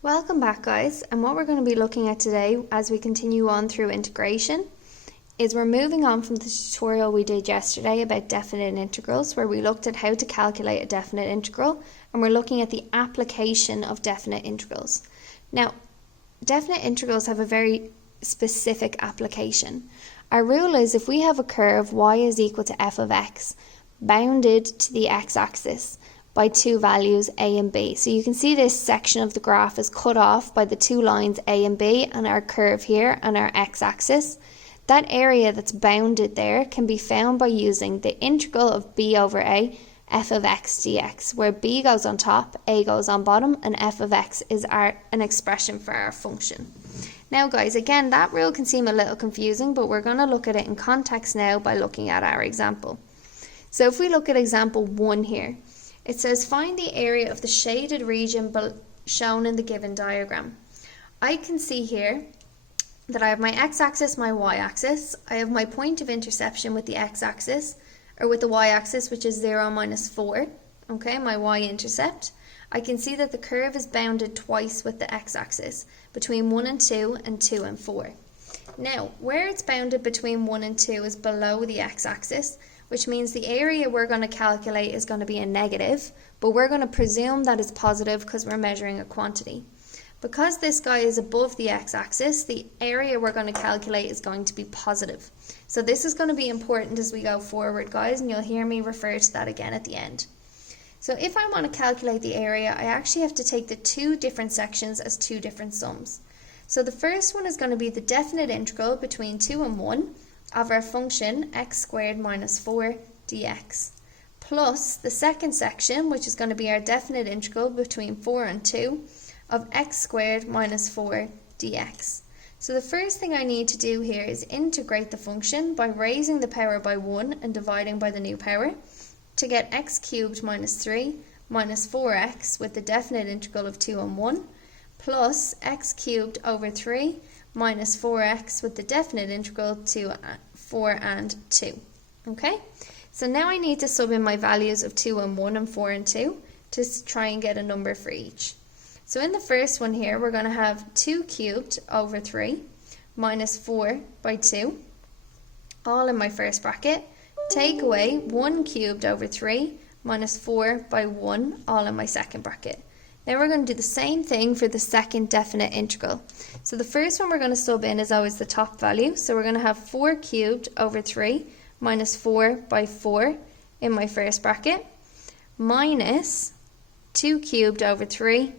Welcome back, guys, and what we're going to be looking at today as we continue on through integration is we're moving on from the tutorial we did yesterday about definite integrals, where we looked at how to calculate a definite integral, and we're looking at the application of definite integrals. Now, definite integrals have a very specific application. Our rule is if we have a curve y is equal to f of x bounded to the x-axis by two values a and b. So you can see this section of the graph is cut off by the two lines a and b and our curve here and our x-axis. That area that's bounded there can be found by using the integral of b over a f of x dx, where b goes on top, a goes on bottom, and f of x is an expression for our function. Now guys, again, that rule can seem a little confusing, but we're going to look at it in context now by looking at our example. So if we look at example 1 here, it says find the area of the shaded region shown in the given diagram. I can see here that I have my x-axis, my y-axis. I have my point of interception with the x-axis, or with the y-axis, which is 0 minus 4, okay, my y-intercept. I can see that the curve is bounded twice with the x-axis, between 1 and 2 and 2 and 4. Now, where it's bounded between 1 and 2 is below the x-axis, which means the area we're going to calculate is going to be a negative, but we're going to presume that it's positive because we're measuring a quantity. Because this guy is above the x-axis, the area we're going to calculate is going to be positive. So this is going to be important as we go forward, guys, and you'll hear me refer to that again at the end. So if I want to calculate the area, I actually have to take the two different sections as two different sums. So the first one is going to be the definite integral between 2 and 1 of our function x squared minus 4 dx, plus the second section, which is going to be our definite integral between 4 and 2 of x squared minus 4 dx. So the first thing I need to do here is integrate the function by raising the power by 1 and dividing by the new power to get x cubed minus 3 minus 4x with the definite integral of 2 and 1 plus x cubed over 3 minus 4x with the definite integral to 4 and 2. Okay, so now I need to sub in my values of 2 and 1 and 4 and 2 to try and get a number for each. So in the first one here, we're going to have 2 cubed over 3 minus 4 by 2, all in my first bracket. Take away 1 cubed over 3 minus 4 by 1, all in my second bracket. Now we're going to do the same thing for the second definite integral. So the first one we're going to sub in is always the top value. So we're going to have 4 cubed over 3 minus 4 by 4 in my first bracket, minus 2 cubed over 3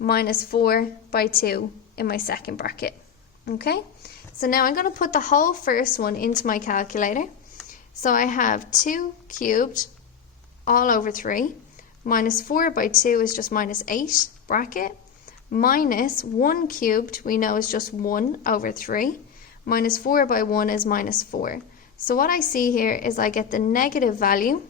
minus 4 by 2 in my second bracket. Okay, so now I'm going to put the whole first one into my calculator. So I have 2 cubed all over 3 minus 4 by 2 is just minus 8 bracket, minus 1 cubed we know is just 1 over 3, minus 4 by 1 is minus 4. So what I see here is I get the negative value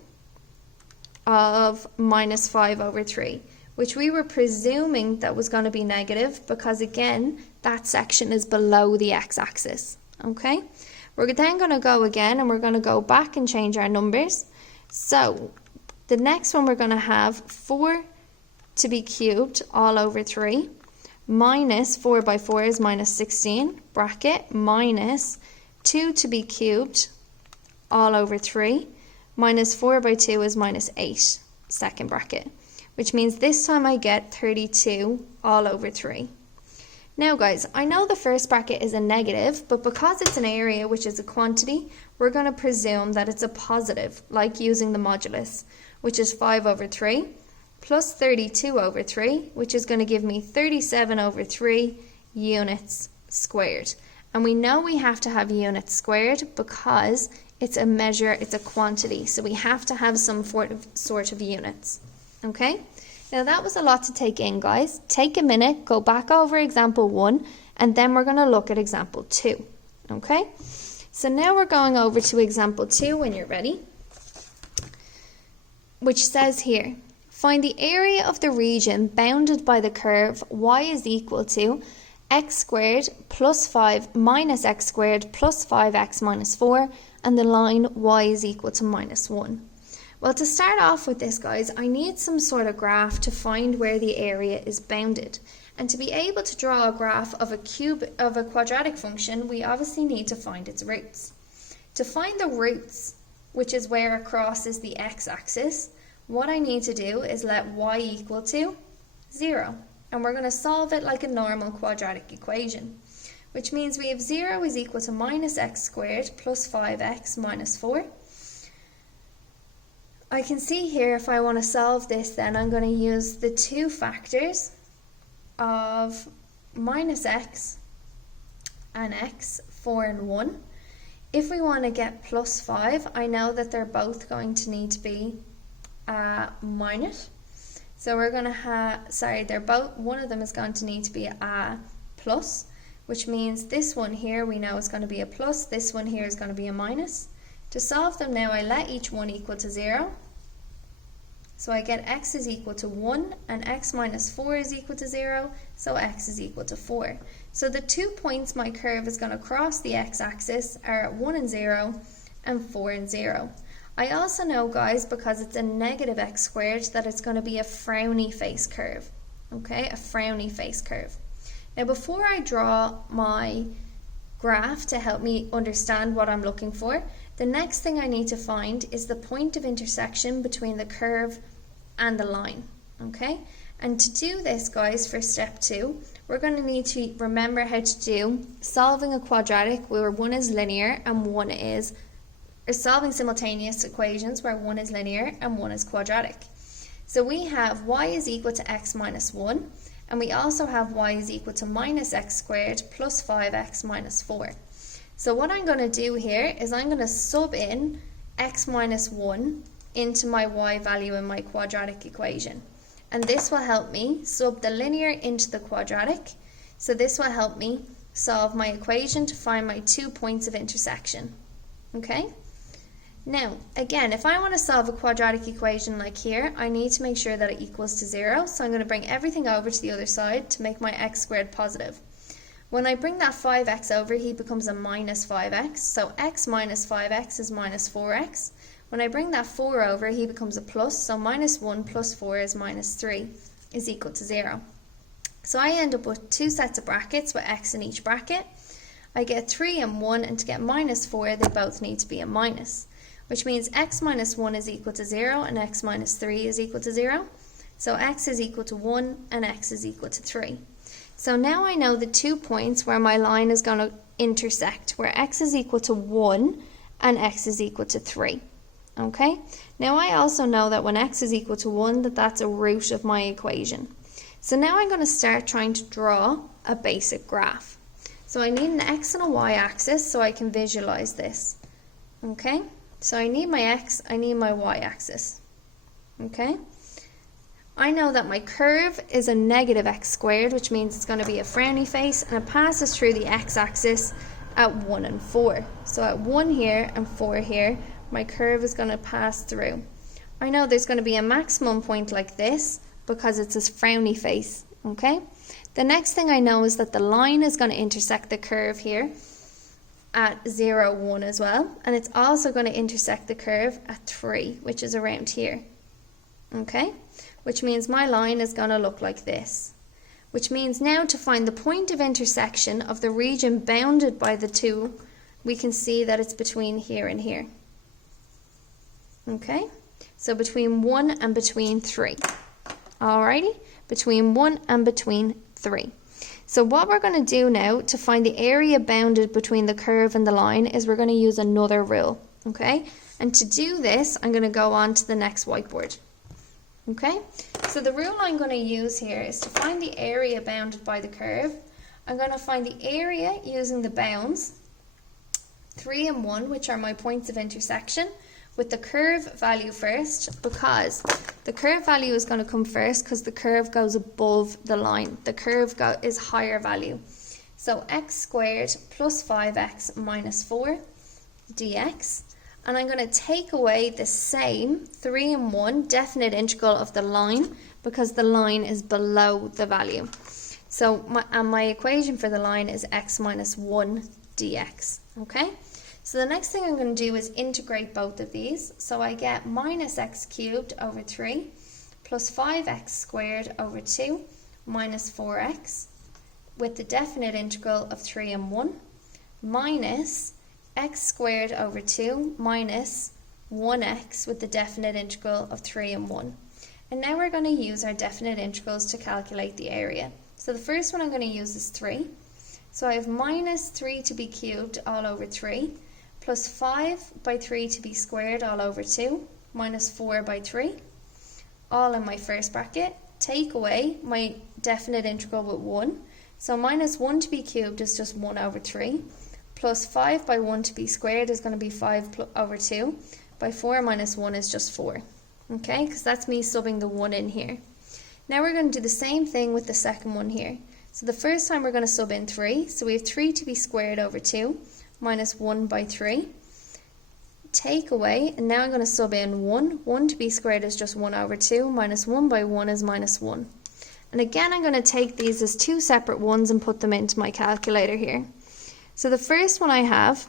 of minus 5 over 3, which we were presuming that was going to be negative because, again, that section is below the x-axis. Okay, we're then going to go again and we're going to go back and change our numbers. So the next one we're going to have 4 to be cubed all over 3 minus 4 by 4 is minus 16 bracket, minus 2 to be cubed all over 3 minus 4 by 2 is minus 8 second bracket, which means this time I get 32 all over 3. Now guys, I know the first bracket is a negative, but because it's an area which is a quantity, we're going to presume that it's a positive, like using the modulus, which is 5 over 3, plus 32 over 3, which is going to give me 37 over 3 units squared. And we know we have to have units squared because it's a measure, it's a quantity, so we have to have some sort of units. Okay? Now that was a lot to take in, guys. Take a minute, go back over example 1, and then we're going to look at example 2. Okay? So now we're going over to example 2 when you're ready, which says here, find the area of the region bounded by the curve y is equal to x squared plus 5 minus x squared plus 5x minus 4, and the line y is equal to minus 1. Well, to start off with this, guys, I need some sort of graph to find where the area is bounded. And to be able to draw a graph of a quadratic function, we obviously need to find its roots. To find the roots, which is where it crosses the x-axis, what I need to do is let y equal to 0. And we're going to solve it like a normal quadratic equation, which means we have 0 is equal to minus x squared plus 5x minus 4. I can see here if I want to solve this, then I'm going to use the two factors of minus x and x, 4 and 1. If we want to get plus 5, I know that they're both going to need to be minus. So we're going to have, one of them is going to need to be a plus, which means this one here we know is going to be a plus, this one here is going to be a minus. To solve them now, I let each one equal to 0. So I get x is equal to 1 and x minus 4 is equal to 0, so x is equal to 4. So the 2 points my curve is going to cross the x-axis are at 1 and 0 and 4 and 0. I also know, guys, because it's a negative x squared, that it's going to be a frowny face curve. Okay, a frowny face curve. Now before I draw my graph to help me understand what I'm looking for, the next thing I need to find is the point of intersection between the curve and the line. Okay, and to do this, guys, for step 2, we're going to need to remember how to do solving a quadratic where one is linear and one is, or solving simultaneous equations where one is linear and one is quadratic. So we have y is equal to x minus 1, and we also have y is equal to minus x squared plus 5x minus 4. So what I'm going to do here is I'm going to sub in x minus 1 into my y value in my quadratic equation. And this will help me sub the linear into the quadratic. So this will help me solve my equation to find my 2 points of intersection. Okay? Now, again, if I want to solve a quadratic equation like here, I need to make sure that it equals to 0. So I'm going to bring everything over to the other side to make my x squared positive. When I bring that 5x over, he becomes a minus 5x. So x minus 5x is minus 4x. When I bring that 4 over, he becomes a plus. So minus 1 plus 4 is minus 3 is equal to 0. So I end up with 2 sets of brackets with x in each bracket. I get 3 and 1, and to get minus 4, they both need to be a minus, which means x minus 1 is equal to 0 and x minus 3 is equal to 0. So x is equal to 1 and x is equal to 3. So now I know the 2 points where my line is going to intersect, where x is equal to 1 and x is equal to 3. Okay? Now I also know that when x is equal to 1, that's a root of my equation. So now I'm going to start trying to draw a basic graph. So I need an x and a y axis so I can visualize this. Okay? So I need my x, I need my y axis. Okay? I know that my curve is a negative x squared, which means it's going to be a frowny face, and it passes through the x-axis at 1 and 4. So at 1 here and 4 here, my curve is going to pass through. I know there's going to be a maximum point like this because it's a frowny face. Okay? The next thing I know is that the line is going to intersect the curve here at 0, 1 as well, and it's also going to intersect the curve at 3, which is around here. Okay? Which means my line is going to look like this. Which means now to find the point of intersection of the region bounded by the two, we can see that it's between here and here. Okay? So between 1 and between 3. Alrighty? Between 1 and between 3. So what we're going to do now to find the area bounded between the curve and the line is we're going to use another rule. Okay? And to do this, I'm going to go on to the next whiteboard. Okay, so the rule I'm going to use here is to find the area bounded by the curve. I'm going to find the area using the bounds 3 and 1, which are my points of intersection, with the curve value first, because the curve value is going to come first because the curve goes above the line. The curve is higher value. So x squared plus 5x minus 4 dx. And I'm going to take away the same 3 and 1 definite integral of the line because the line is below the value. So my equation for the line is x minus 1 dx. Okay? So the next thing I'm going to do is integrate both of these. So I get minus x cubed over 3 plus 5x squared over 2, minus 4x with the definite integral of 3 and 1 minus x squared over 2 minus 1x with the definite integral of 3 and 1. And now we're going to use our definite integrals to calculate the area. So the first one I'm going to use is 3. So I have minus 3 to be cubed all over 3 plus 5 by 3 to be squared all over 2 minus 4 by 3 all in my first bracket. Take away my definite integral with 1. So minus 1 to be cubed is just 1 over 3 plus 5 by 1 to be squared is going to be 5 over 2 by 4 minus 1 is just 4. Okay, because that's me subbing the 1 in here. Now we're going to do the same thing with the second one here. So the first time we're going to sub in 3. So we have 3 to be squared over 2 minus 1 by 3. Take away, and now I'm going to sub in 1. 1 to be squared is just 1 over 2 minus 1 by 1 is minus 1. And again, I'm going to take these as two separate ones and put them into my calculator here. So the first one I have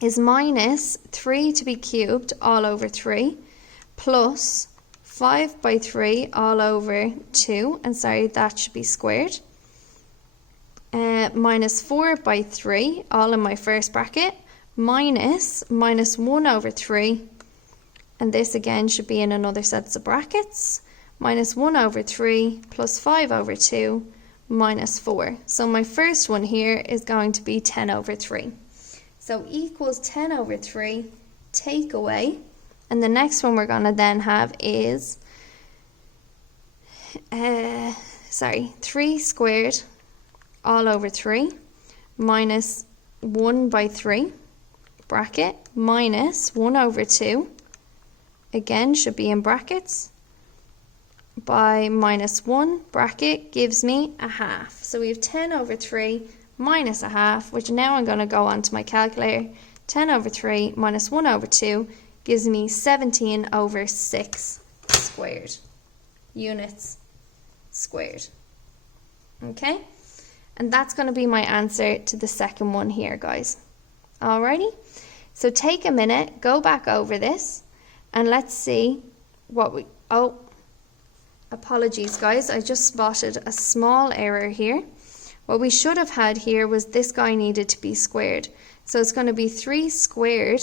is minus 3 to be cubed all over 3 plus 5 by 3 all over 2, and sorry, that should be squared, minus 4 by 3 all in my first bracket minus 1 over 3, and this again should be in another set of brackets, minus 1 over 3 plus 5 over 2 minus 4. So my first one here is going to be 10 over 3. So equals 10 over 3, take away, and the next one we're going to then have is 3 squared all over 3 minus 1 by 3 bracket minus 1 over 2, again should be in brackets, by minus 1 bracket gives me a half. So we have 10 over 3 minus a half, which now I'm going to go on to my calculator. 10 over 3 minus 1 over 2 gives me 17 over 6 squared. Units squared. Okay? And that's going to be my answer to the second one here, guys. Alrighty? So take a minute, go back over this, and let's see what we... Oh, apologies, guys. I just spotted a small error here. What we should have had here was this guy needed to be squared. So it's going to be 3 squared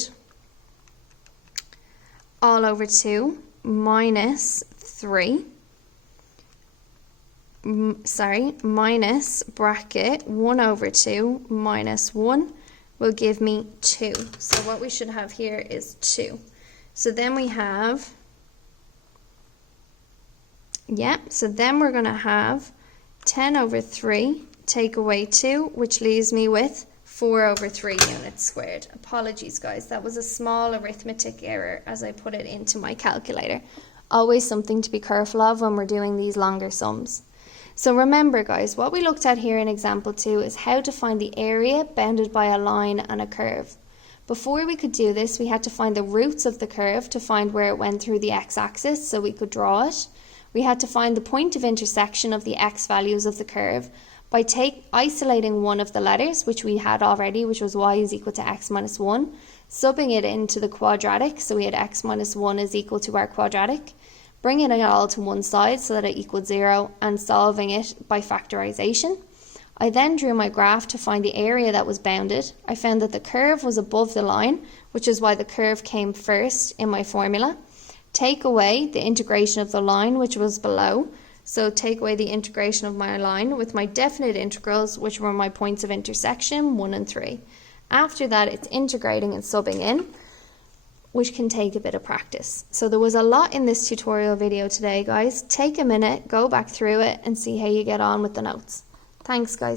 all over 2 minus 3. Minus bracket 1 over 2 minus 1 will give me 2. So what we should have here is 2. So then we have, so then we're going to have 10 over 3 take away 2, which leaves me with 4 over 3 units squared. Apologies, guys. That was a small arithmetic error as I put it into my calculator. Always something to be careful of when we're doing these longer sums. So remember, guys, what we looked at here in example 2 is how to find the area bounded by a line and a curve. Before we could do this, we had to find the roots of the curve to find where it went through the x-axis so we could draw it. We had to find the point of intersection of the x values of the curve by isolating one of the letters, which we had already, which was y is equal to x minus 1, subbing it into the quadratic, so we had x minus 1 is equal to our quadratic, bringing it all to one side so that it equaled 0, and solving it by factorization. I then drew my graph to find the area that was bounded. I found that the curve was above the line, which is why the curve came first in my formula. Take away the integration of the line, which was below. So take away the integration of my line with my definite integrals, which were my points of intersection, 1 and 3. After that, it's integrating and subbing in, which can take a bit of practice. So there was a lot in this tutorial video today, guys. Take a minute, go back through it, and see how you get on with the notes. Thanks, guys.